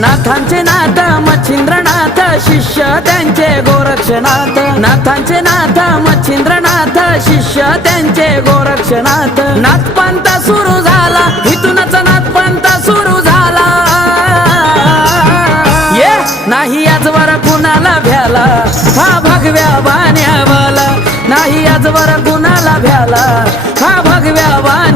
नाथांचे नाथ मच्छिंद्रनाथ शिष्य त्यांचे गोरक्षनाथ नाथांचे नाथ मच्छिंद्रनाथ शिष्य त्यांचे गोरक्षनाथ नाथपंथ सुरू झाला इथूनच नाथपंथ सुरू झाला ये नाही आजवर कुणाला भ्याला हा भगव्या बाण्यावाला नाही आजवर कुणाला भ्याला हा भगव्या बाण्या